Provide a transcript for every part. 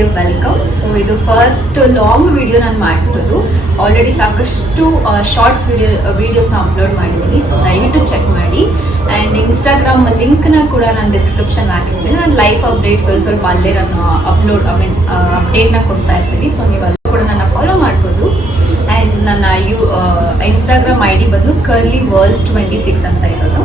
ಚಾನಲ್ಗೆ welcome so ಇದು first long video ನಾನು ಮಾಡ್ತಿರೋದು. ಆಲ್ರೆಡಿ ಸಾಕಷ್ಟು ಶಾರ್ಟ್ಸ್ ವಿಡಿಯೋ ವಿಡಿಯೋಸ್ನ ಅಪ್ಲೋಡ್ ಮಾಡಿದ್ದೀನಿ. ಸೊ ದಯವಿಟ್ಟು ಚೆಕ್ ಮಾಡಿ. ಆ್ಯಂಡ್ ಇನ್ಸ್ಟಾಗ್ರಾಮ್ ಲಿಂಕ್ನ ಕೂಡ ನಾನು ಡಿಸ್ಕ್ರಿಪ್ಷನ್ ಹಾಕಿರ್ತೀನಿ. ನಾನು ಲೈಫ್ ಅಪ್ಡೇಟ್ಸ್ ಸ್ವಲ್ಪ ಸ್ವಲ್ಪ ಅಲ್ಲೇ ನಾನು ಅಪ್ಲೋಡ್ ಐ ಮೀನ್ ಅಪ್ಡೇಟ್ನ ಕೊಡ್ತಾ ಇರ್ತೀನಿ. ಸೊ ನೀವು ಅಲ್ಲೂ ಕೂಡ ನನ್ನ ಫಾಲೋ ಮಾಡ್ಬೋದು. ಆ್ಯಂಡ್ ನನ್ನ ಯು ಇನ್ಸ್ಟಾಗ್ರಾಮ್ ಐ ಡಿ ಬಂದು ಕರ್ಲಿ ವರ್ಲ್ಸ್ ಟ್ವೆಂಟಿ ಸಿಕ್ಸ್ ಅಂತ ಇರೋದು.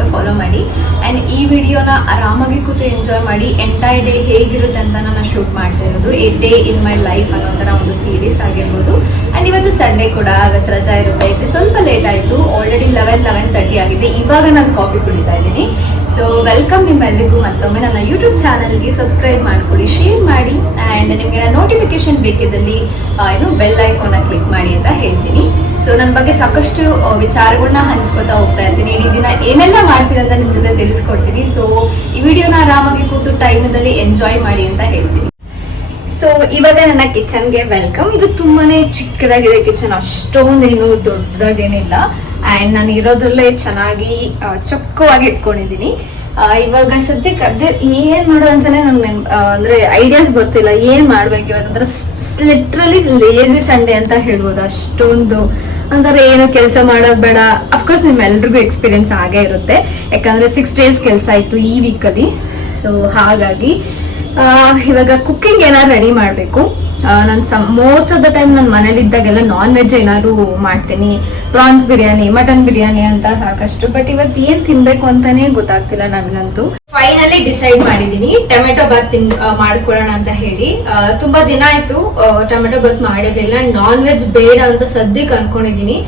ಸೊ ಫಾಲೋ ಮಾಡಿ ಆ್ಯಂಡ್ ಈ ವಿಡಿಯೋನ ಆರಾಮಾಗಿ ಕೂತು ಎಂಜಾಯ್ ಮಾಡಿ ಎಂಟೈರ್ ಡೇ ಹೇಗಿರುತ್ತೆ ಅಂತ ನಾನು ಶೂಟ್ ಮಾಡ್ತಾ ಇರೋದು a day in my life ಅನ್ನೋ ಥರ ಒಂದು ಸೀರೀಸ್ ಆಗಿರ್ಬೋದು. ಆ್ಯಂಡ್ ಇವತ್ತು ಸಂಡೇ ಕೂಡ ಅವತ್ತು ರಜಾ ಇರುತ್ತೆ. ಇದು ಸ್ವಲ್ಪ ಲೇಟ್ ಆಯಿತು ಆಲ್ರೆಡಿ ಲೆವೆನ್ ಲೆವೆನ್ ತರ್ಟಿ ಆಗಿದೆ. ಇವಾಗ ನಾನು ಕಾಫಿ ಕುಡಿತಾ ಇದ್ದೀನಿ. ಸೊ ವೆಲ್ಕಮ್ ನಿಮ್ಮೆಲ್ಲರಿಗೂ ಮತ್ತೊಮ್ಮೆ ನನ್ನ ಯೂಟ್ಯೂಬ್ ಚಾನಲ್ಗೆ ಸಬ್ಸ್ಕ್ರೈಬ್ ಮಾಡ್ಕೊಳ್ಳಿ ಶೇರ್ ಮಾಡಿ ಆ್ಯಂಡ್ ನಿಮಗೆ ನೋಟಿಫಿಕೇಶನ್ ಬೇಕಿದ್ದಲ್ಲಿ ಏನು ಬೆಲ್ ಐಕೋನ ಕ್ಲಿಕ್ ಮಾಡಿ ಅಂತ ಹೇಳ್ತೀನಿ. ಸೊ ನನ್ನ ಬಗ್ಗೆ ಸಾಕಷ್ಟು ವಿಚಾರಗಳನ್ನ ಹಂಚ್ಕೊತಾ ಹೋಗ್ತಾ ಇರ್ತೀನಿ. ಇಡೀ ದಿನ ಏನೆಲ್ಲ ಮಾಡ್ತೀನಿ ಅಂತ ನಿಮ್ ಜೊತೆ ತಿಳಿಸ್ಕೊಡ್ತೀನಿ. ಸೊ ಈ ವಿಡಿಯೋನ ಆರಾಮಾಗಿ ಕೂತು ಟೈಮಲ್ಲಿ ಎಂಜಾಯ್ ಮಾಡಿ ಅಂತ ಹೇಳ್ತೀನಿ. ಸೊ ಇವಾಗ ನನ್ನ ಕಿಚನ್ಗೆ ವೆಲ್ಕಮ್ ಇದು ತುಂಬಾನೇ ಚಿಕ್ಕದಾಗಿದೆ ಕಿಚನ್. ಅಷ್ಟೊಂದೇನು ದೊಡ್ಡದಾಗೇನಿಲ್ಲ. ಆ್ಯಂಡ್ ನಾನು ಇರೋದ್ರಲ್ಲೇ ಚೆನ್ನಾಗಿ ಚೊಕ್ಕವಾಗಿ ಇಟ್ಕೊಂಡಿದ್ದೀನಿ. ಇವಾಗ ಸದ್ಯಕ್ಕೆ ಅದೇ ಏನ್ ಮಾಡೋದು ಅಂತಾನೆ ನಂಗೆ ಅಂದ್ರೆ ಐಡಿಯಾಸ್ ಬರ್ತಿಲ್ಲ. ಏನ್ ಮಾಡ್ಬೇಕು ಇವತ್ತಂದ್ರೆ ಲಿಟ್ರಲಿ ಲೇಜಿ ಸಂಡೇ ಅಂತ ಹೇಳ್ಬೋದು. ಅಷ್ಟೊಂದು ಅಂದ್ರೆ ಏನು ಕೆಲಸ ಮಾಡೋದ್ ಬೇಡ. ಅಫ್ಕೋರ್ಸ್ ನಿಮ್ಮೆಲ್ರಿಗೂ ಎಕ್ಸ್ಪೀರಿಯನ್ಸ್ ಆಗೇ ಇರುತ್ತೆ. ಯಾಕಂದ್ರೆ ಸಿಕ್ಸ್ ಡೇಸ್ ಕೆಲಸ ಆಯ್ತು ಈ ವೀಕಲ್ಲಿ ಸೊ ಹಾಗಾಗಿ ಇವಾಗ ಕುಕ್ಕಿಂಗ್ ಏನಾದ್ರು ರೆಡಿ ಮಾಡಬೇಕು. ನಾನು some most of the time ನಾನು ಮನೇಲಿ ಇದ್ದಾಗೆಲ್ಲ ನಾನ್ ವೆಜ್ ಏನಾದ್ರು ಮಾಡ್ತೀನಿ. ಪ್ರಾನ್ಸ್ ಬಿರಿಯಾನಿ ಮಟನ್ ಬಿರಿಯಾನಿ ಅಂತ ಸಾಕಷ್ಟು ಬಟ್ ಇವತ್ತು ಏನ್ ತಿನ್ಬೇಕು ಅಂತಾನೆ ಗೊತ್ತಾಗ್ತಿಲ್ಲ ನನ್ಗಂತೂ. ಫೈನಲಿ ಡಿಸೈಡ್ ಮಾಡಿದೀನಿ. ಟೊಮೆಟೊ ಬಾತ್ ತಿನ್ ಮಾಡ್ಕೊಳ್ಳೋಣ ಅಂತ ಹೇಳಿ. ತುಂಬಾ ದಿನ ಆಯ್ತು ಟೊಮೆಟೊ ಬಾತ್ ಮಾಡಿರ್ಲಿಲ್ಲ. ನಾನ್ ವೆಜ್ ಬೇಡ ಅಂತ ಸದ್ಯಕ್ಕೆ ಅನ್ಕೊಂಡಿದೀನಿ.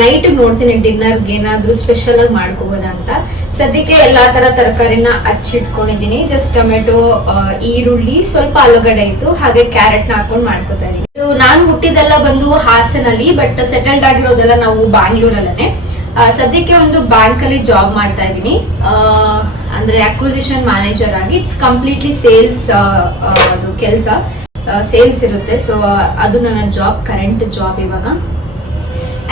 ನೈಟ್ ನೋಡ್ತೀನಿ ಡಿನ್ನರ್ಗೆ ಏನಾದ್ರೂ ಸ್ಪೆಷಲ್ ಆಗಿ ಮಾಡ್ಕೋಬೋದಾ ಅಂತ. ಸದ್ಯಕ್ಕೆ ಎಲ್ಲಾ ತರ ತರಕಾರಿನ ಹಚ್ಚಿಟ್ಕೊಂಡಿದೀನಿ ಜಸ್ಟ್ ಟೊಮೆಟೊ ಈರುಳ್ಳಿ, ಸ್ವಲ್ಪ ಆಲೂಗಡ್ಡೆ ಇತ್ತು, ಹಾಗೆ ಕ್ಯಾರೆಟ್ನ ಹಾಕೊಂಡು ಮಾಡ್ಕೋತಾ ಇದೀನಿ. ಇದು ನಾನು ಹುಟ್ಟಿದೆಲ್ಲ ಬಂದು ಹಾಸನಲ್ಲಿ ಬಟ್ ಸೆಟಲ್ಡ್ ಆಗಿರೋದೆಲ್ಲ ನಾವು ಬ್ಯಾಂಗ್ಳೂರಲ್ಲೇ ಸದ್ಯಕ್ಕೆ ಒಂದು ಬ್ಯಾಂಕ್ ಅಲ್ಲಿ ಜಾಬ್ ಮಾಡ್ತಾ ಇದ್ದೀನಿ ಅಂದ್ರೆ ಅಕ್ವಿಸಿಷನ್ ಮ್ಯಾನೇಜರ್ ಆಗಿ. ಇಟ್ಸ್ ಕಂಪ್ಲೀಟ್ಲಿ ಸೇಲ್ಸ್ ಅದು ಕೆಲಸ ಸೇಲ್ಸ್ ಇರುತ್ತೆ. ಸೊ ಅದು ನನ್ನ ಜಾಬ್ ಕರೆಂಟ್ ಜಾಬ್ ಇವಾಗ.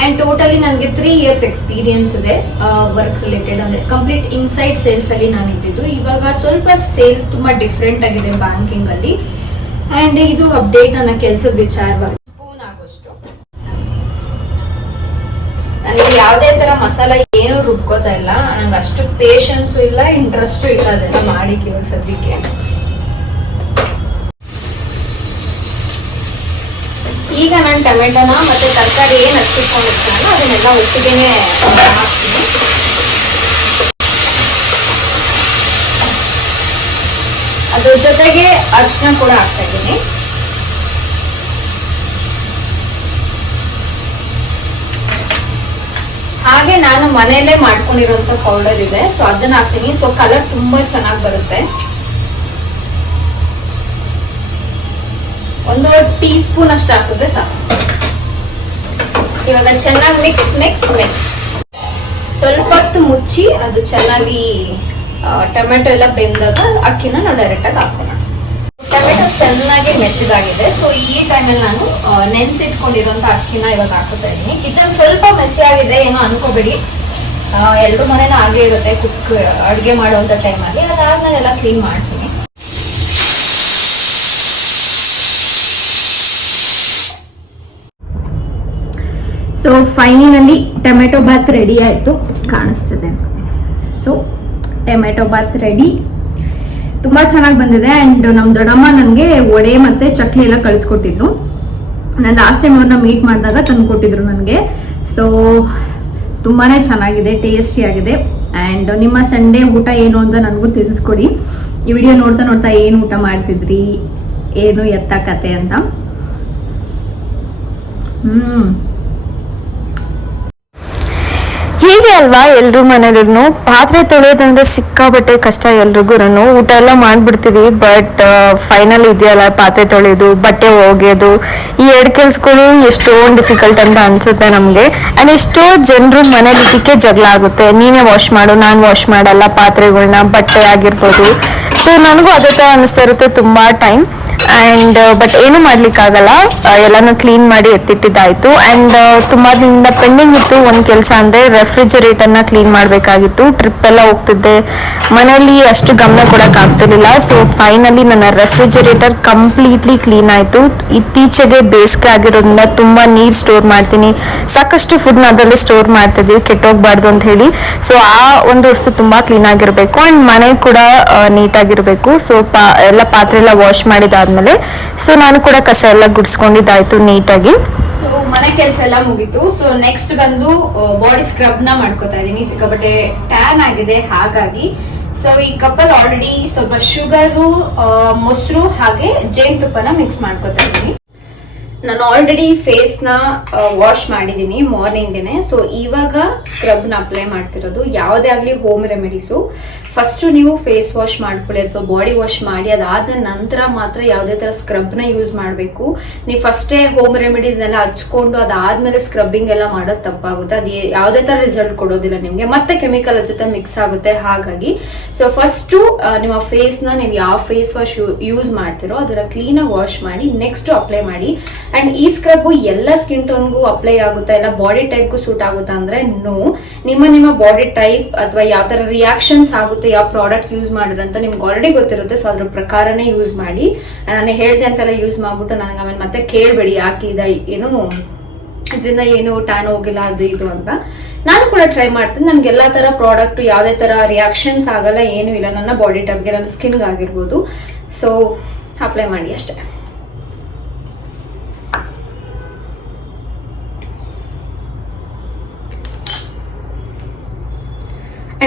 ಅಂಡ್ ಟೋಟಲಿ ನನಗೆ ತ್ರೀ ಇಯರ್ಸ್ ಎಕ್ಸ್ಪೀರಿಯನ್ಸ್ ಇದೆ ವರ್ಕ್ ರಿಲೇಟೆಡ್ ಅಂದ್ರೆ ಕಂಪ್ಲೀಟ್ ಇನ್ಸೈಡ್ ಸೇಲ್ಸಲ್ಲಿ ನಾನು ಇದ್ದಿದ್ದು. ಇವಾಗ ಸ್ವಲ್ಪ ಸೇಲ್ಸ್ ತುಂಬಾ ಡಿಫ್ರೆಂಟ್ ಆಗಿದೆ ಬ್ಯಾಂಕಿಂಗ್ ಅಲ್ಲಿ. ಅಂಡ್ ಇದು ಅಪ್ಡೇಟ್ ನನ್ನ ಕೆಲಸದ ವಿಚಾರವಾಗಿ. ಸ್ಪೂನ್ ಆಗೋಷ್ಟು. ನನಗೆ ಯಾವುದೇ ತರ ಮಸಾಲ ಏನು ರುಬ್ಕೋತಾ ಇಲ್ಲ. ನಂಗೆ ಅಷ್ಟು ಪೇಷನ್ಸು ಇಲ್ಲ ಇಂಟ್ರೆಸ್ಟು ಇಲ್ಲ ಅದೆಲ್ಲ ಮಾಡಿಕ್ಕೆ ಇವಾಗ ಸದ್ಯಕ್ಕೆ. ಈಗ ನಾನು ಟೊಮೆಟೊನ ಮತ್ತೆ ತರಕಾರಿ ಏನು ಹಚ್ಚಿಟ್ಕೊಂಡಿರ್ತಾನೋ ಅದನ್ನೆಲ್ಲ ಒಟ್ಟಿಗೆ ಹಾಕ್ತೀನಿ. ಅದ್ರ ಜೊತೆಗೆ ಅರ್ಶನ ಕೂಡ ಹಾಕ್ತಾ ಇದ್ದೀನಿ. ಹಾಗೆ ನಾನು ಮನೆಯಲ್ಲೇ ಮಾಡ್ಕೊಂಡಿರೋಂಥ ಪೌಡರ್ ಇದೆ. ಸೊ ಅದನ್ನ ಹಾಕ್ತೀನಿ. ಸೊ ಕಲರ್ ತುಂಬಾ ಚೆನ್ನಾಗಿ ಬರುತ್ತೆ. ಒಂದು ಟೀ ಸ್ಪೂನ್ ಅಷ್ಟು ಹಾಕಿದ್ರೆ ಸಾಕು. ಇವಾಗ ಚೆನ್ನಾಗಿ ಮಿಕ್ಸ್ ಮಿಕ್ಸ್ ಮಿಕ್ಸ್ ಸ್ವಲ್ಪ ಹೊತ್ತು ಮುಚ್ಚಿ ಅದು ಚೆನ್ನಾಗಿ ಟೊಮೆಟೊ ಎಲ್ಲ ಬೆಂದಾಗ ಅಕ್ಕಿನ ನಾವು ಡೈರೆಕ್ಟಾಗಿ ಹಾಕೋಣ. ಟೊಮೆಟೊ ಚೆನ್ನಾಗಿ ಮೆತ್ತಗಾಗಿದೆ. ಸೊ ಈ ಟೈಮಲ್ಲಿ ನಾನು ನೆನ್ಸಿಟ್ಕೊಂಡಿರುವಂತ ಅಕ್ಕಿನ ಇವಾಗ ಹಾಕೋತಾ ಇದ್ದೀನಿ. ಕಿಚನ್ ಸ್ವಲ್ಪ ಮೆಸಿ ಆಗಿದೆ, ಏನೋ ಅನ್ಕೋಬೇಡಿ. ಎರಡು ಮನೇನ ಹಾಗೆ ಇರುತ್ತೆ ಕುಕ್ ಅಡುಗೆ ಮಾಡುವಂಥ ಟೈಮಲ್ಲಿ ಅದಾದ್ಮೇಲೆ ಎಲ್ಲ ಕ್ಲೀನ್ ಮಾಡ್ತೀನಿ. So finally tomato bath ready ಆಯಿತು. ಕಾಣಿಸ್ತಿದೆ. ಸೊ ಟೊಮೆಟೊ ಬಾತ್ ರೆಡಿ ತುಂಬ ಚೆನ್ನಾಗಿ ಬಂದಿದೆ. ಆ್ಯಂಡ್ ನಮ್ಮ ದೊಡ್ಡಮ್ಮ ನನಗೆ ವಡೆ ಮತ್ತು ಚಕ್ಲಿ ಎಲ್ಲ ಕಳಿಸ್ಕೊಟ್ಟಿದ್ರು. ನಾನು ಲಾಸ್ಟ್ ಟೈಮ್ ಅವ್ರನ್ನ ಮೀಟ್ ಮಾಡಿದಾಗ ತಂದು ಕೊಟ್ಟಿದ್ರು ನನಗೆ. ಸೊ ತುಂಬಾ ಚೆನ್ನಾಗಿದೆ ಟೇಸ್ಟಿ ಆಗಿದೆ. ಆ್ಯಂಡ್ ನಿಮ್ಮ ಸಂಡೇ ಊಟ ಏನು ಅಂತ ನನಗೂ ತಿಳಿಸ್ಕೊಡಿ. ಈ ವಿಡಿಯೋ ನೋಡ್ತಾ ನೋಡ್ತಾ ಏನು ಊಟ ಮಾಡ್ತಿದ್ರಿ? ಏನು ಎತ್ತ ಕತೆ ಅಂತ. ಹ್ಮ್. ಹೀಗೆ ಅಲ್ವಾ ಎಲ್ರು ಮನೆಯಲ್ಲೂ ಪಾತ್ರೆ ತೊಳೆಯೋದಂದ್ರೆ ಸಿಕ್ಕಾಬಟ್ಟೆ ಕಷ್ಟ ಎಲ್ರಿಗೂ ಊಟ ಎಲ್ಲ ಮಾಡ್ಬಿಡ್ತೀವಿ ಬಟ್ ಫೈನಲ್ ಇದೆಯಲ್ಲ ಪಾತ್ರೆ ತೊಳೆಯೋದು ಬಟ್ಟೆ ಒಗೆಯೋದು ಈ ಎರಡು ಕೆಲ್ಸಗಳು ಎಷ್ಟೋ ಡಿಫಿಕಲ್ಟ್ ಅಂತ ಅನ್ಸುತ್ತೆ ನಮಗೆ. ಅಂಡ್ ಎಷ್ಟೋ ಜನರು ಮನೇಲಿ ಇದಕ್ಕೆ ಜಗಳ ಆಗುತ್ತೆ. ನೀನೇ ವಾಶ್ ಮಾಡು, ನಾನು ವಾಶ್ ಮಾಡಲ್ಲ ಪಾತ್ರೆಗಳನ್ನ ಬಟ್ಟೆ ಆಗಿರ್ಬೋದು. ಸೊ ನನಗೂ ಅದೇ ಥರ ಅನಿಸ್ತಾ ಇರುತ್ತೆ ತುಂಬಾ ಟೈಮ್ ಆ್ಯಂಡ್ ಬಟ್ ಏನು ಮಾಡ್ಲಿಕ್ಕಾಗಲ್ಲ. ಎಲ್ಲಾನು ಕ್ಲೀನ್ ಮಾಡಿ ಎತ್ತಿಟ್ಟಿದ್ದಾಯ್ತು. ಆ್ಯಂಡ್ ತುಂಬಾ ದಿನದಿಂದ ಪೆಂಡಿಂಗ್ ಇತ್ತು ಒಂದು ಕೆಲಸ ಅಂದರೆ ರೆಫ್ರಿಜರೇಟರ್ನ ಕ್ಲೀನ್ ಮಾಡಬೇಕಾಗಿತ್ತು. ಟ್ರಿಪ್ ಎಲ್ಲ ಹೋಗ್ತಿದ್ದೆ. ಮನೆಯಲ್ಲಿ ಅಷ್ಟು ಗಮನ ಕೊಡೋಕ್ಕಾಗ್ತಿರ್ಲಿಲ್ಲ ಸೊ ಫೈನಲಿ ನನ್ನ ರೆಫ್ರಿಜರೇಟರ್ ಕಂಪ್ಲೀಟ್ಲಿ ಕ್ಲೀನ್ ಆಯಿತು. ಇತ್ತೀಚೆಗೆ ಬೇಸಿಗೆ ಆಗಿರೋದ್ರಿಂದ ತುಂಬ ನೀರು ಸ್ಟೋರ್ ಮಾಡ್ತೀನಿ. ಸಾಕಷ್ಟು ಫುಡ್ನ ಅದರಲ್ಲಿ ಸ್ಟೋರ್ ಮಾಡ್ತಿದ್ದೀವಿ ಕೆಟ್ಟೋಗ್ಬಾರ್ದು ಅಂತ ಹೇಳಿ. ಸೊ ಆ ಒಂದು ವಸ್ತು ತುಂಬ ಕ್ಲೀನ್ ಆಗಿರಬೇಕು. ಆ್ಯಂಡ್ ಮನೆ ಕೂಡ ನೀಟಾಗಿರಬೇಕು ಸೊ ಪಾ, ಎಲ್ಲ ಪಾತ್ರೆ ಎಲ್ಲ ವಾಶ್ ಮಾಡಿದಾದ್ಮೇಲೆ ಸೊ ನಾನು ಕೂಡ ಕಸ ಎಲ್ಲ ಗುಡ್ಸ್ಕೊಂಡಿದ್ದಾಯ್ತು ನೀಟಾಗಿ. ಸೊ ಮನೆ ಕೆಲಸ ಎಲ್ಲ ಮುಗೀತು. ಸೊ ನೆಕ್ಸ್ಟ್ ಬಂದು ಬಾಡಿ ಸ್ಕ್ರಬ್ನ ಮಾಡ್ಕೋತಾ ಇದೀನಿ ಸಿಕ್ಕಾಪಟ್ಟೆ ಟ್ಯಾನ್ ಆಗಿದೆ, ಹಾಗಾಗಿ. ಸೊ ಈ ಕಪ್ಪಲ್ ಆಲ್ರೆಡಿ ಸ್ವಲ್ಪ ಶುಗರು ಮೊಸರು ಹಾಗೆ ಜೇನುತುಪ್ಪನ ಮಿಕ್ಸ್ ಮಾಡ್ಕೋತಾ ಇದೀನಿ ನಾನು ಆಲ್ರೆಡಿ ಫೇಸ್ನ ವಾಶ್ ಮಾಡಿದ್ದೀನಿ ಮಾರ್ನಿಂಗ್ಗೆನೆ ಸೊ ಇವಾಗ ಸ್ಕ್ರಬ್ನ ಅಪ್ಲೈ ಮಾಡ್ತಿರೋದು ಯಾವುದೇ ಆಗಲಿ ಹೋಮ್ ರೆಮಿಡೀಸು ಫಸ್ಟ್ ನೀವು ಫೇಸ್ ವಾಶ್ ಮಾಡ್ಕೊಳ್ಳಿ ಅಥವಾ ಬಾಡಿ ವಾಶ್ ಮಾಡಿ, ಅದಾದ ನಂತರ ಮಾತ್ರ ಯಾವುದೇ ತರ ಸ್ಕ್ರಬ್ನ ಯೂಸ್ ಮಾಡಬೇಕು. ನೀವು ಫಸ್ಟೇ ಹೋಮ್ ರೆಮಿಡೀಸ್ ಎಲ್ಲ ಹಚ್ಕೊಂಡು ಅದಾದ್ಮೇಲೆ ಸ್ಕ್ರಬ್ಬಿಂಗ್ ಎಲ್ಲ ಮಾಡೋದು ತಪ್ಪಾಗುತ್ತೆ. ಅದು ಯಾವುದೇ ತರ ರಿಸಲ್ಟ್ ಕೊಡೋದಿಲ್ಲ ನಿಮಗೆ. ಮತ್ತೆ ಕೆಮಿಕಲ್ ಜೊತೆ ಮಿಕ್ಸ್ ಆಗುತ್ತೆ. ಹಾಗಾಗಿ ಸೊ ಫಸ್ಟು ನಿಮ್ಮ ಫೇಸ್ನ ನೀವು ಯಾವ ಫೇಸ್ ವಾಶ್ ಯೂಸ್ ಮಾಡ್ತಿರೋ ಅದರ ಕ್ಲೀನಾಗಿ ವಾಶ್ ಮಾಡಿ ನೆಕ್ಸ್ಟ್ ಅಪ್ಲೈ ಮಾಡಿ. ಅಂಡ್ ಈ ಸ್ಕ್ರಬ್ ಎಲ್ಲ ಸ್ಕಿನ್ ಟೋನ್ಗೂ ಅಪ್ಲೈ ಆಗುತ್ತಾ ಎಲ್ಲ ಬಾಡಿ ಟೈಪ್ಗೂ ಸೂಟ್ ಆಗುತ್ತಾ ಅಂದ್ರೆ ನೋ ನಿಮ್ಮ ನಿಮ್ಮ ಬಾಡಿ ಟೈಪ್ ಅಥವಾ ಯಾವ ತರ ರಿಯಾಕ್ಷನ್ಸ್ ಆಗುತ್ತೆ, ಯಾವ ಪ್ರಾಡಕ್ಟ್ ಯೂಸ್ ಮಾಡಿದ್ರೆ ಅಂತ ನಿಮ್ಗೆ ಆಲ್ರೆಡಿ ಗೊತ್ತಿರುತ್ತೆ. ಸೊ ಅದ್ರ ಪ್ರಕಾರನೇ ಯೂಸ್ ಮಾಡಿ. ನಾನು ಹೇಳ್ದೆ ಅಂತೆಲ್ಲ ಯೂಸ್ ಮಾಡ್ಬಿಟ್ಟು ನನಗೆ ಆಮೇಲೆ ಮತ್ತೆ ಕೇಳಬೇಡಿ ಯಾಕೆ ಇದ, ಏನು ಇದರಿಂದ ಏನು ಟ್ಯಾನ್ ಹೋಗಿಲ್ಲ, ಅದು ಇದು ಅಂತ. ನಾನು ಕೂಡ ಟ್ರೈ ಮಾಡ್ತೀನಿ. ನನ್ಗೆ ಎಲ್ಲಾ ತರ ಪ್ರಾಡಕ್ಟ್ ಯಾವ್ದೇ ತರ ರಿಯಾಕ್ಷನ್ಸ್ ಆಗಲ್ಲ, ಏನು ಇಲ್ಲ. ನನ್ನ ಬಾಡಿ ಟೈಪ್ಗೆ ನನ್ನ ಸ್ಕಿನ್ಗೆ ಆಗಿರ್ಬೋದು. ಸೊ ಅಪ್ಲೈ ಮಾಡಿ ಅಷ್ಟೇ.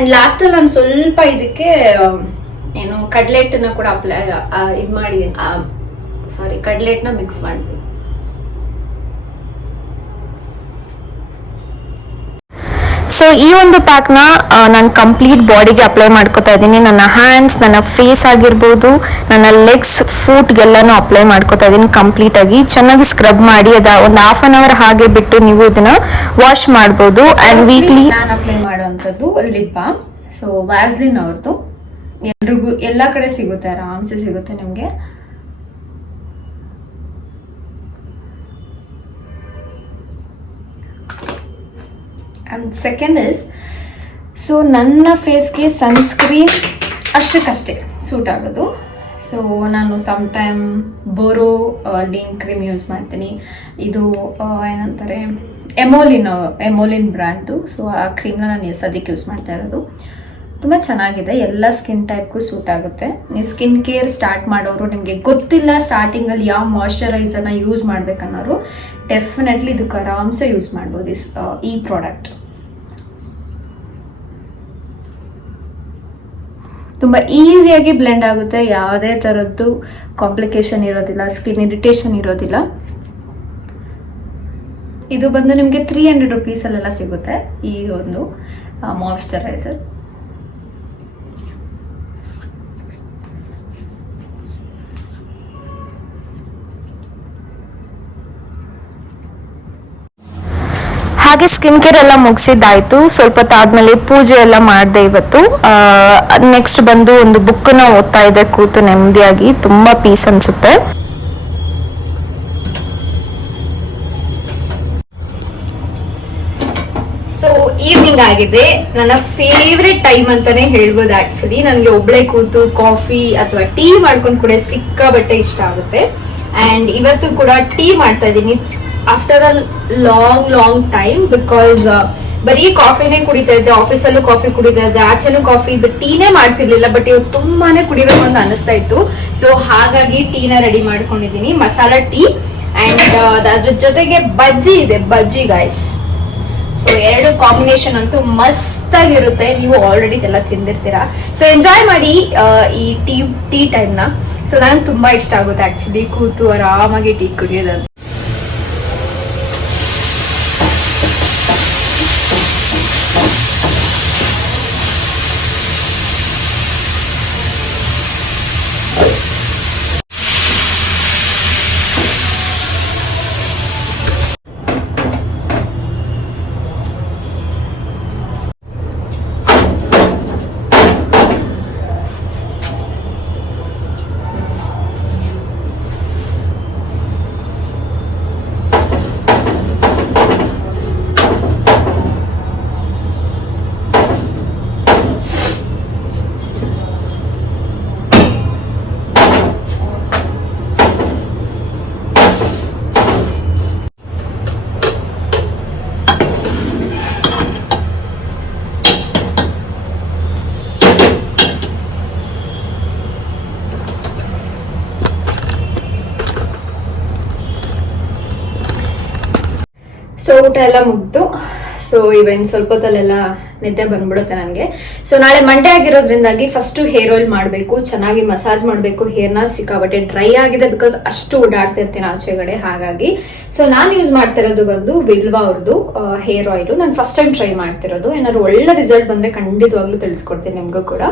ಅಂಡ್ ಲಾಸ್ಟ್ ಅಲ್ಲಿ ನಾನು ಸ್ವಲ್ಪ ಇದಕ್ಕೆ ಆ, ಏನು ಕಡ್ಲೆಟ್ನ ಕೂಡ ಅಪ್ಲೈ ಇದು ಮಾಡಿ ಸಾರಿ ಕಡ್ಲೆಟ್ನ ಮಿಕ್ಸ್ ಮಾಡಿದ್ವಿ ಸೊ ಈ ಒಂದು ಪ್ಯಾಕ್ನ ನಾನು ಕಂಪ್ಲೀಟ್ ಬಾಡಿಗೆ ಅಪ್ಲೈ ಮಾಡ್ಕೋತಾ ಇದ್ದೀನಿ. ನನ್ನ ಹ್ಯಾಂಡ್ಸ್ ನನ್ನ ಫೇಸ್ ಆಗಿರ್ಬೋದು ನನ್ನ ಲೆಗ್ಸ್ ಫೂಟ್ಗೆಲ್ಲನೂ ಅಪ್ಲೈ ಮಾಡ್ಕೋತಾ ಇದ್ದೀನಿ ಕಂಪ್ಲೀಟ್ ಆಗಿ. ಚೆನ್ನಾಗಿ ಸ್ಕ್ರಬ್ ಮಾಡಿ ಅದ ಒಂದು ಹಾಫ್ ಅನ್ ಅವರ್ ಹಾಗೆ ಬಿಟ್ಟು ನೀವು ಇದನ್ನ ವಾಶ್ ಮಾಡ್ಬೋದು. ಅಂಡ್ ವೀಕ್ಲಿ ನಾನು ಅಪ್ಲೈ ಮಾಡುವಂಥದ್ದು ಲಿಪ್ ಬಾಮ್ ಸೊ ವ್ಯಾಸ್ಲಿನ್ ಅವ್ರದ್ದು ಎಲ್ರಿಗೂ ಎಲ್ಲ ಕಡೆ ಸಿಗುತ್ತೆ ಆರಾಮ್ಸೆ ಸಿಗುತ್ತೆ ನಿಮಗೆ. ಆ್ಯಂಡ್ ಸೆಕೆಂಡ್ ಇಸ್ ಸೊ ನನ್ನ ಫೇಸ್ಗೆ ಸನ್ಸ್ಕ್ರೀನ್ ಅಷ್ಟಕ್ಕಷ್ಟೇ ಸೂಟ್ ಆಗೋದು. ಸೊ ನಾನು ಸಮಟೈಮ್ ಬೋರೋ ಲೀನ್ ಕ್ರೀಮ್ ಯೂಸ್ ಮಾಡ್ತೀನಿ. ಇದು ಆ, ಏನಂತಾರೆ ಎಮೋಲಿನ್ ಎಮೋಲಿನ್ ಬ್ರ್ಯಾಂಡು ಸೊ ಆ ಕ್ರೀಮ್ನ ನಾನು ಸದ್ಯಕ್ಕೆ ಯೂಸ್ ಮಾಡ್ತಾ ಇರೋದು. ತುಂಬ ಚೆನ್ನಾಗಿದೆ. ಎಲ್ಲ ಸ್ಕಿನ್ ಟೈಪ್ಗೂ ಸೂಟ್ ಆಗುತ್ತೆ. ಸ್ಕಿನ್ ಕೇರ್ ಸ್ಟಾರ್ಟ್ ಮಾಡೋರು ನಿಮಗೆ ಗೊತ್ತಿಲ್ಲ ಸ್ಟಾರ್ಟಿಂಗಲ್ಲಿ ಯಾವ ಮಾಯಶ್ಚರೈಸರ್ನ ಯೂಸ್ ಮಾಡ್ಬೇಕನ್ನೋರು ಡೆಫಿನೆಟ್ಲಿ ಇದಕ್ಕೆ ಆರಾಮ್ಸೆ ಯೂಸ್ ಮಾಡ್ಬೋದು ಈ ಪ್ರಾಡಕ್ಟ್ ತುಂಬ ಈಸಿಯಾಗಿ ಬ್ಲೆಂಡ್ ಆಗುತ್ತೆ, ಯಾವುದೇ ಥರದ್ದು ಕಾಂಪ್ಲಿಕೇಶನ್ ಇರೋದಿಲ್ಲ ಸ್ಕಿನ್ ಇರಿಟೇಷನ್ ಇರೋದಿಲ್ಲ. ಇದು ಬಂದು ನಿಮಗೆ ತ್ರೀ ಹಂಡ್ರೆಡ್ ರುಪೀಸಲ್ಲೆಲ್ಲ ಸಿಗುತ್ತೆ ಈ ಒಂದು ಮಾಯಿಶ್ಚರೈಸರ್ ಹಾಗೆ ಸ್ಕಿನ್ ಕೇರ್ ಎಲ್ಲ ಮುಗಿಸಿದ್ದಾಯ್ತು. ಸ್ವಲ್ಪ ಆದ್ಮೇಲೆ ಪೂಜೆ ಎಲ್ಲ ಮಾಡಿದೆ ಇವತ್ತು. ನೆಕ್ಸ್ಟ್ ಬಂದು ಒಂದು ಬುಕ್ಕನ್ನ ಓದ್ತಾ ಇದೆ ಕೂತು ನೆಮ್ಮದಿಯಾಗಿ. ತುಂಬಾ ಪೀಸ್ ಅನ್ಸುತ್ತೆ. ಸೊ ಈವ್ನಿಂಗ್ ಆಗಿದೆ. ನನ್ನ ಫೇವ್ರೆಟ್ ಟೈಮ್ ಅಂತಾನೆ ಹೇಳ್ಬೋದು ಆಕ್ಚುಲಿ ನನಗೆ ಒಬ್ಳೆ ಕೂತು ಕಾಫಿ ಅಥವಾ ಟೀ ಮಾಡ್ಕೊಂಡು ಕೂಡ ಸಿಕ್ಕಾಬಟ್ಟೆ ಇಷ್ಟ ಆಗುತ್ತೆ. ಅಂಡ್ ಇವತ್ತು ಕೂಡ ಟೀ ಮಾಡ್ತಾ ಇದ್ದೀನಿ. After a long long time because ಬರೀ ಕಾಫಿನೇ ಕುಡಿತಾ ಇದ್ದೆ ಆಫೀಸಲ್ಲೂ ಕಾಫಿ ಕುಡಿತಾ ಇದ್ದೆ, ಆಚೆನೂ ಕಾಫಿ ಬಟ್ ಟೀನೇ ಮಾಡ್ತಿರ್ಲಿಲ್ಲ ಬಟ್ ಇವತ್ತು ತುಂಬಾನೇ ಕುಡಿಬೇಕು ಅಂತ ಅನಿಸ್ತಾ ಇತ್ತು. ಸೊ ಹಾಗಾಗಿ ಟೀನ ರೆಡಿ ಮಾಡ್ಕೊಂಡಿದ್ದೀನಿ, ಮಸಾಲ ಟೀ ಅಂಡ್ ಅದ್ರ ಜೊತೆಗೆ ಬಜ್ಜಿ ಇದೆ, ಬಜ್ಜಿ ಗೈಸ್ ಸೊ ಎರಡು ಕಾಂಬಿನೇಷನ್ ಅಂತೂ ಮಸ್ತ್ ಆಗಿರುತ್ತೆ ನೀವು ಆಲ್ರೆಡಿ ಎಲ್ಲ ತಿಂದಿರ್ತೀರಾ. ಸೊ ಎಂಜಾಯ್ ಮಾಡಿ ಈ ಟೀ ಟೀ ಟೈಮ್ನ. ಸೊ ನನಗೆ ತುಂಬಾ ಇಷ್ಟ ಆಗುತ್ತೆ ಆಕ್ಚುಲಿ ಕೂತು ಆರಾಮಾಗಿ ಟೀ ಕುಡಿಯೋದಂತ. ಊಟ ಎಲ್ಲ ಮುಗ್ದು ಸೊ ಇವನ್ ಸ್ವಲ್ಪ ಹೊತ್ತಲ್ಲೆಲ್ಲ ನಿದ್ದೆ ಬಂದ್ಬಿಡುತ್ತೆ ನನಗೆ. ಸೊ ನಾಳೆ ಮಂಡೆ ಆಗಿರೋದ್ರಿಂದಾಗಿ ಫಸ್ಟ್ ಹೇರ್ ಆಯಿಲ್ ಮಾಡಬೇಕು, ಚೆನ್ನಾಗಿ ಮಸಾಜ್ ಮಾಡಬೇಕು ಹೇರ್ನ ಸಿಕ್ಕಾಬಟ್ಟೆ ಡ್ರೈ ಆಗಿದೆ ಬಿಕಾಸ್ ಅಷ್ಟು ಓಡಾಡ್ತಾ ಇರ್ತೀನಿ ಆಚೆಗಡೆ, ಹಾಗಾಗಿ. ಸೊ ನಾನು ಯೂಸ್ ಮಾಡ್ತಿರೋದು ಬಂದು ವಿಲ್ವಾ ಅವ್ರದ್ದು ಹೇರ್ ಆಯಿಲ್ ನಾನು ಫಸ್ಟ್ ಟೈಮ್ ಟ್ರೈ ಮಾಡ್ತಿರೋದು. ಏನಾದ್ರು ಒಳ್ಳೆ ರಿಸಲ್ಟ್ ಬಂದ್ರೆ ಖಂಡಿತವಾಗ್ಲೂ ತಿಳಿಸ್ಕೊಡ್ತೀನಿ ನಿಮಗೂ ಕೂಡ.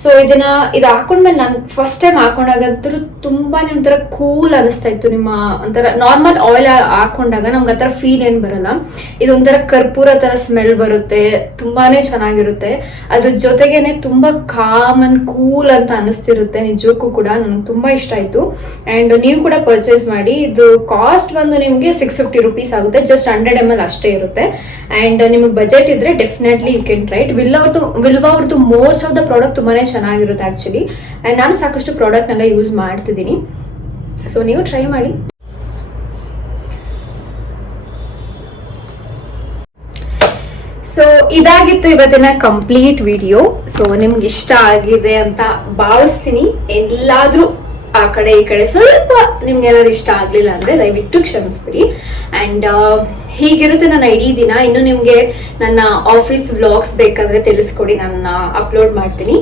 ಸೊ ಇದನ್ನ ಇದು ಹಾಕೊಂಡ್ಮೇಲೆ ನಾನು ಫಸ್ಟ್ ಟೈಮ್ ಹಾಕೊಂಡಾಗಂತೂ ತುಂಬಾನೇ ಒಂಥರ ಕೂಲ್ ಅನಿಸ್ತಾ ಇತ್ತು ನಿಮ್ಮ ಒಂಥರ ನಾರ್ಮಲ್ ಆಯಿಲ್ ಹಾಕೊಂಡಾಗ ನಮ್ಗೆ ಆ ಥರ ಫೀಲ್ ಏನು ಬರಲ್ಲ. ಇದು ಒಂಥರ ಕರ್ಪೂರ ತರ ಸ್ಮೆಲ್ ಬರುತ್ತೆ, ತುಂಬಾನೇ ಚೆನ್ನಾಗಿರುತ್ತೆ. ಅದ್ರ ಜೊತೆಗೇನೆ ತುಂಬಾ ಕಾಮ್ ಅಂಡ್ ಕೂಲ್ ಅಂತ ಅನಿಸ್ತಿರುತ್ತೆ ನಿಜಕ್ಕೂ ಕೂಡ, ನನಗೆ ತುಂಬಾ ಇಷ್ಟ ಆಯ್ತು. ಅಂಡ್ ನೀವು ಕೂಡ ಪರ್ಚೇಸ್ ಮಾಡಿ, ಇದು ಕಾಸ್ಟ್ ಬಂದು ನಿಮಗೆ ಸಿಕ್ಸ್ ಫಿಫ್ಟಿ ರುಪೀಸ್ ಆಗುತ್ತೆ ಜಸ್ಟ್ ಹಂಡ್ರೆಡ್ ಎಂ ಎಲ್ ಅಷ್ಟೇ ಇರುತ್ತೆ. ಅಂಡ್ ನಿಮಗೆ ಬಜೆಟ್ ಇದ್ರೆ definitely you can try it will ಅವ್ರದ್ದು ವಿಲ್ವಾ ಅವ್ರದ್ದು ಮೋಸ್ಟ್ ಆಫ್ ದ ಪ್ರಾಡಕ್ಟ್ ತುಂಬಾನೇ ಚೆನ್ನಾಗಿರುತ್ತೆ ಆಕ್ಚುಲಿ ಅಂಡ್ ನಾನು ಸಾಕಷ್ಟು ಪ್ರಾಡಕ್ಟ್ನೆಲ್ಲ ಯೂಸ್ ಮಾಡ್ತಿದ್ದೀನಿ. ಸೊ ನೀವು ಟ್ರೈ ಮಾಡಿ. ಸೊ ಇದಾಗಿತ್ತು ಇವತ್ತಿನ ಕಂಪ್ಲೀಟ್ ವಿಡಿಯೋ ಸೊ ನಿಮ್ಗೆ ಇಷ್ಟ ಆಗಿದೆ ಅಂತ ಭಾವಿಸ್ತೀನಿ. ಎಲ್ಲಾದ್ರೂ ಆ ಕಡೆ ಈ ಕಡೆ ಸ್ವಲ್ಪ ನಿಮ್ಗೆ ಏನಾದ್ರು ಇಷ್ಟ ಆಗ್ಲಿಲ್ಲ ಅಂದ್ರೆ ದಯವಿಟ್ಟು ಕ್ಷಮಿಸ್ಬಿಡಿ. ಅಂಡ್ ಹೀಗಿರುತ್ತೆ ನನ್ನ ಇಡೀ ದಿನ. ಇನ್ನು ನಿಮ್ಗೆ ನನ್ನ ಆಫೀಸ್ ವ್ಲಾಗ್ಸ್ ಬೇಕಾದ್ರೆ ತಿಳಿಸ್ಕೊಡಿ. ನಾನು ಅಪ್ಲೋಡ್ ಮಾಡ್ತೀನಿ.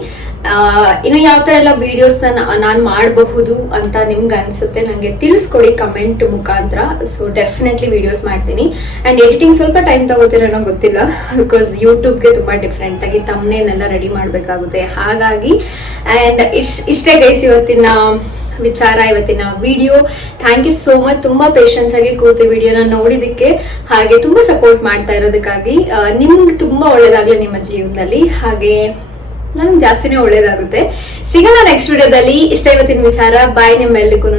ಇನ್ನು ಯಾವ ಥರ ಎಲ್ಲ ವಿಡಿಯೋಸ್ ನಾನು ಮಾಡಬಹುದು ಅಂತ ನಿಮ್ಗೆ ಅನ್ಸುತ್ತೆ ನನಗೆ ತಿಳಿಸ್ಕೊಡಿ ಕಮೆಂಟ್ ಮುಖಾಂತರ. ಸೊ ಡೆಫಿನೆಟ್ಲಿ ವಿಡಿಯೋಸ್ ಮಾಡ್ತೀನಿ. ಅಂಡ್ ಎಡಿಟಿಂಗ್ ಸ್ವಲ್ಪ ಟೈಮ್ ತಗೋತೀರೋ ಗೊತ್ತಿಲ್ಲ. ಬಿಕಾಸ್ ಯೂಟ್ಯೂಬ್ಗೆ ತುಂಬಾ ಡಿಫ್ರೆಂಟಾಗಿ ತಮ್ಮನೇನೆಲ್ಲ ರೆಡಿ ಮಾಡಬೇಕಾಗುತ್ತೆ. ಹಾಗಾಗಿ ಅಂಡ್ ಇಶ್ ಇಷ್ಟೇ ಗೈಸ್ ಇವತ್ತಿನ ವಿಚಾರ, ಇವತ್ತಿನ video thank you so much ತುಂಬಾ ಪೇಷನ್ಸ್ ಆಗಿ ಕೂತು ವಿಡಿಯೋನ ನೋಡಿದಕ್ಕೆ ಹಾಗೆ ತುಂಬಾ ಸಪೋರ್ಟ್ ಮಾಡ್ತಾ ಇರೋದಕ್ಕಾಗಿ. ನಿಮ್ಗೆ ತುಂಬಾ ಒಳ್ಳೇದಾಗ್ಲಿ ನಿಮ್ಮ ಜೀವನದಲ್ಲಿ. ಹಾಗೆ ನಮ್ಗೆ ಜಾಸ್ತಿನೇ ಒಳ್ಳೇದಾಗುತ್ತೆ. ಸಿಗೋಣ ನೆಕ್ಸ್ಟ್ ವಿಡಿಯೋದಲ್ಲಿ ಇಷ್ಟ ಇವತ್ತಿನ ವಿಚಾರ. ಬಾಯ್ ನಿಮ್ಮೆಲ್ಲರಿಗೂ